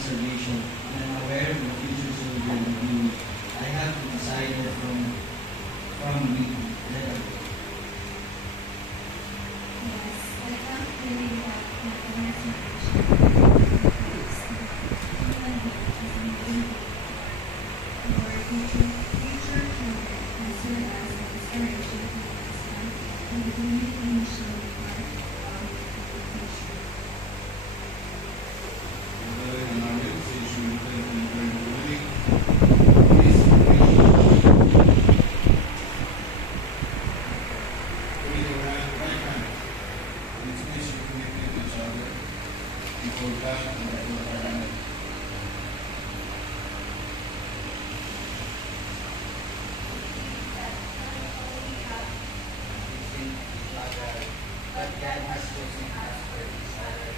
eternal salvation, and I'm aware of the future children of you. I have to decide that from me. Yes, I can't really have my own salvation. Even as an baby, for future children, as well as the inspiration to the Son, and the initial part of the future. In our meditation, we thank you for the living. Please read the right hand. And it's place you connect with each other before God and before our God. But God has chosen us for each other.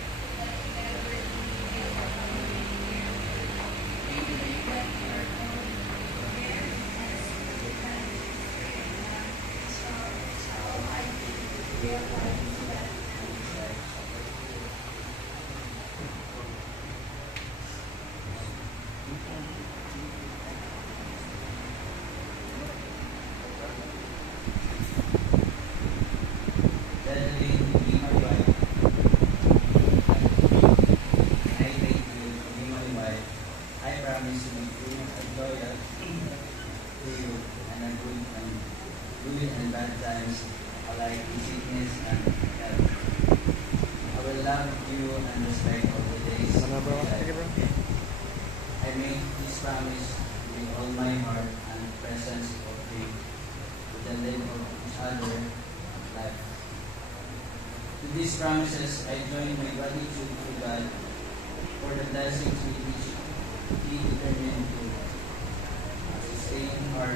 Deadly, be my wife. I make you be my wife. I promise to be true and loyal to you and a good and bad times, alike in sickness and health. I will love you and respect all the days of my life. I make this promise with all my heart and presence of faith, with the live of each other life. To these promises, I join my gratitude to God for the blessings with which He determined to sustain our